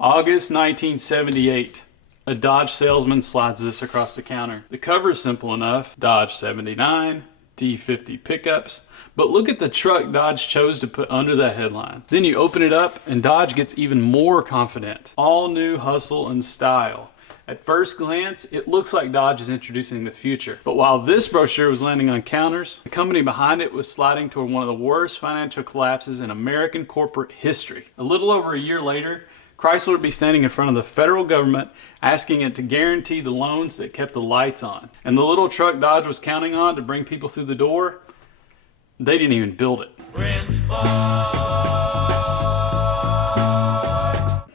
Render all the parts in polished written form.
August 1978. A Dodge salesman slides this across the counter. The cover is simple enough. Dodge 79, D50 pickups. But look at the truck Dodge chose to put under that headline. Then you open it up and Dodge gets even more confident. All new hustle and style. At first glance, it looks like Dodge is introducing the future. But while this brochure was landing on counters, the company behind it was sliding toward one of the worst financial collapses in American corporate history. A little over a year later, Chrysler would be standing in front of the federal government asking it to guarantee the loans that kept the lights on. And the little truck Dodge was counting on to bring people through the door, they didn't even build it.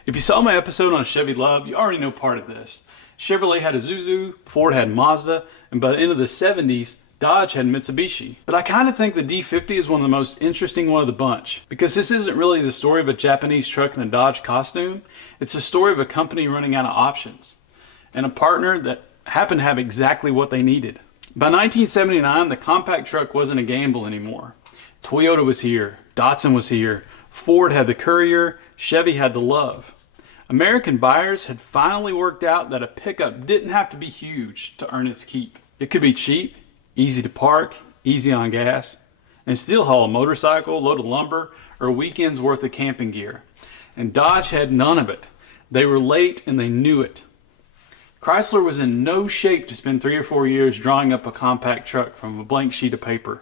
If you saw my episode on Chevy Love, you already know part of this. Chevrolet had a Isuzu, Ford had Mazda, and by the end of the 70s, Dodge had Mitsubishi. But I kind of think the D50 is one of the most interesting one of the bunch, because this isn't really the story of a Japanese truck in a Dodge costume. It's the story of a company running out of options and a partner that happened to have exactly what they needed. By 1979, the compact truck wasn't a gamble anymore. Toyota was here, Datsun was here, Ford had the Courier, Chevy had the Love. American buyers had finally worked out that a pickup didn't have to be huge to earn its keep. It could be cheap, easy to park, easy on gas, and still haul a motorcycle, load of lumber, or a weekend's worth of camping gear. And Dodge had none of it. They were late and they knew it. Chrysler was in no shape to spend 3 or 4 years drawing up a compact truck from a blank sheet of paper.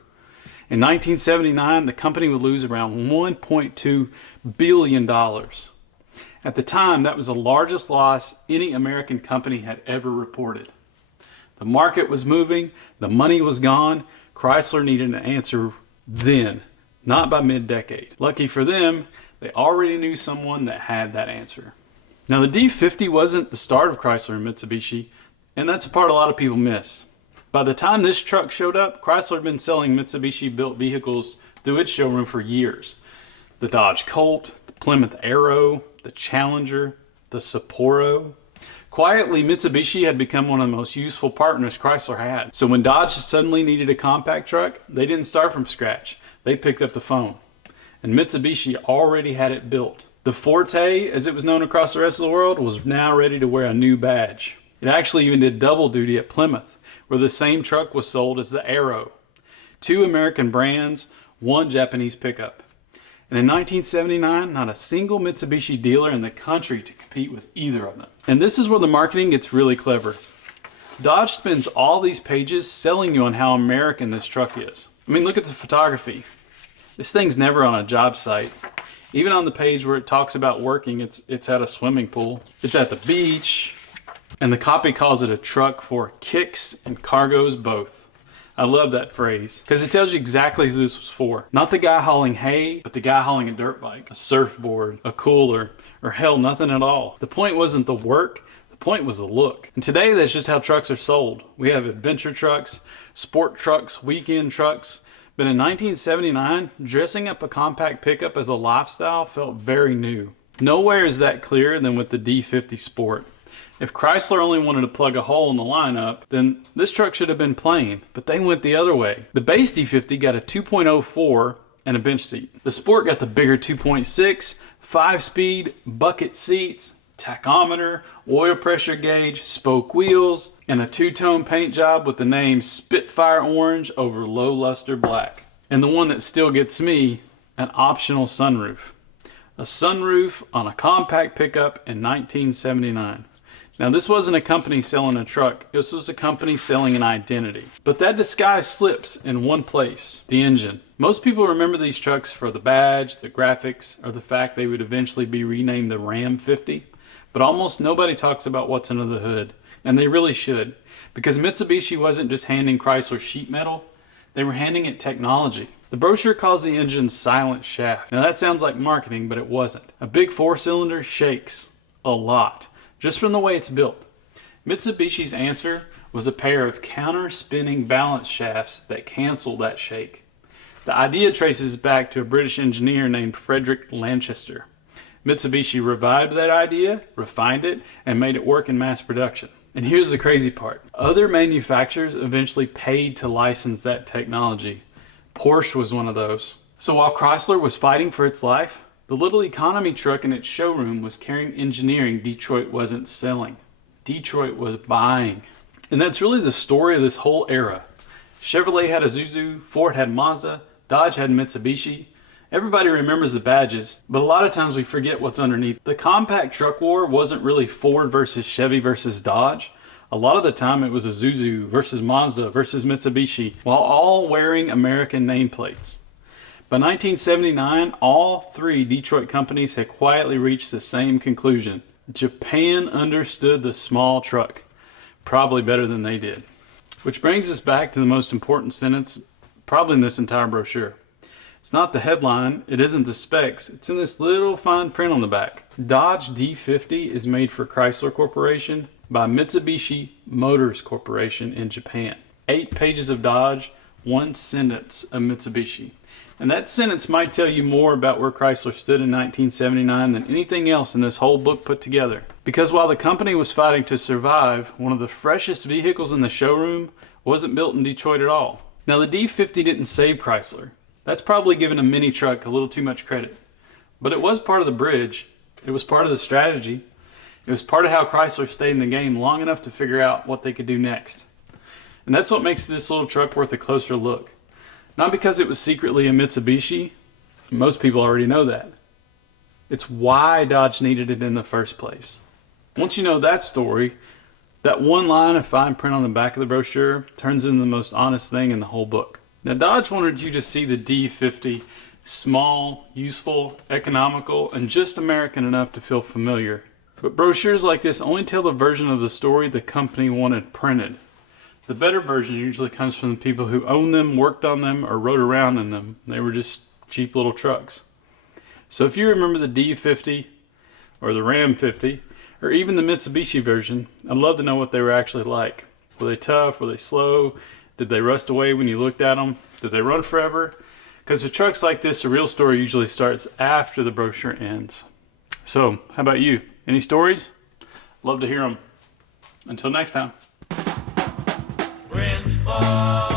In 1979, the company would lose around $1.2 billion. At the time, that was the largest loss any American company had ever reported. The market was moving, the money was gone. Chrysler needed an answer then, not by mid-decade. Lucky for them, they already knew someone that had that answer. Now the D50 wasn't the start of Chrysler and Mitsubishi, and that's a part a lot of people miss. By the time this truck showed up, Chrysler had been selling Mitsubishi-built vehicles through its showroom for years. The Dodge Colt, the Plymouth Arrow, the Challenger, the Sapporo. Quietly, Mitsubishi had become one of the most useful partners Chrysler had. So when Dodge suddenly needed a compact truck, they didn't start from scratch. They picked up the phone. And Mitsubishi already had it built. The Forte, as it was known across the rest of the world, was now ready to wear a new badge. It actually even did double duty at Plymouth, where the same truck was sold as the Arrow. 2 American brands, 1 Japanese pickup. And in 1979, not a single Mitsubishi dealer in the country to compete with either of them. And this is where the marketing gets really clever. Dodge spends all these pages selling you on how American this truck is. I mean, look at the photography. This thing's never on a job site. Even on the page where it talks about working, it's at a swimming pool. It's at the beach. And the copy calls it a truck for kicks and cargos both. I love that phrase because it tells you exactly who this was for. Not the guy hauling hay, but the guy hauling a dirt bike, a surfboard, a cooler, or hell, nothing at all. The point wasn't the work, the point was the look. And today, that's just how trucks are sold. We have adventure trucks, sport trucks, weekend trucks. But in 1979, dressing up a compact pickup as a lifestyle felt very new. Nowhere is that clearer than with the D50 Sport. If Chrysler only wanted to plug a hole in the lineup, then this truck should have been plain, but they went the other way. The base D50 got a 2.04 and a bench seat. The Sport got the bigger 2.6, 5-speed, bucket seats, tachometer, oil pressure gauge, spoke wheels, and a 2-tone paint job with the name Spitfire Orange over low luster black. And the one that still gets me, an optional sunroof. A sunroof on a compact pickup in 1979. Now, this wasn't a company selling a truck. This was a company selling an identity. But that disguise slips in one place, the engine. Most people remember these trucks for the badge, the graphics, or the fact they would eventually be renamed the Ram 50. But almost nobody talks about what's under the hood. And they really should. Because Mitsubishi wasn't just handing Chrysler sheet metal. They were handing it technology. The brochure calls the engine silent shaft. Now that sounds like marketing, but it wasn't. A big 4-cylinder shakes a lot. Just from the way it's built. Mitsubishi's answer was a pair of counter-spinning balance shafts that cancel that shake. The idea traces back to a British engineer named Frederick Lanchester. Mitsubishi revived that idea, refined it, and made it work in mass production. And here's the crazy part. Other manufacturers eventually paid to license that technology. Porsche was one of those. So while Chrysler was fighting for its life, The little economy truck in its showroom was carrying engineering Detroit wasn't selling. Detroit was buying. And that's really the story of this whole era. Chevrolet had a Isuzu, Ford had Mazda, Dodge had Mitsubishi. Everybody remembers the badges, but a lot of times we forget what's underneath. The compact truck war wasn't really Ford versus Chevy versus Dodge. A lot of the time it was Isuzu versus Mazda versus Mitsubishi, while all wearing American nameplates. By 1979, all three Detroit companies had quietly reached the same conclusion. Japan understood the small truck, probably better than they did. Which brings us back to the most important sentence, probably in this entire brochure. It's not the headline, it isn't the specs, it's in this little fine print on the back. Dodge D50 is made for Chrysler Corporation by Mitsubishi Motors Corporation in Japan. 8 pages of Dodge, 1 sentence of Mitsubishi. And that sentence might tell you more about where Chrysler stood in 1979 than anything else in this whole book put together. Because while the company was fighting to survive, one of the freshest vehicles in the showroom wasn't built in Detroit at all. Now the D50 didn't save Chrysler. That's probably giving a mini truck a little too much credit. But it was part of the bridge. It was part of the strategy. It was part of how Chrysler stayed in the game long enough to figure out what they could do next. And that's what makes this little truck worth a closer look. Not because it was secretly a Mitsubishi. Most people already know that. It's why Dodge needed it in the first place. Once you know that story, that one line of fine print on the back of the brochure turns into the most honest thing in the whole book. Now Dodge wanted you to see the D50 small, useful, economical, and just American enough to feel familiar. But brochures like this only tell the version of the story the company wanted printed. The better version usually comes from the people who owned them, worked on them, or rode around in them. They were just cheap little trucks. So if you remember the D50 or the Ram 50 or even the Mitsubishi version, I'd love to know what they were actually like. Were they tough? Were they slow? Did they rust away when you looked at them? Did they run forever? Because with trucks like this, the real story usually starts after the brochure ends. So, how about you? Any stories? Love to hear them. Until next time. Wrenchborn.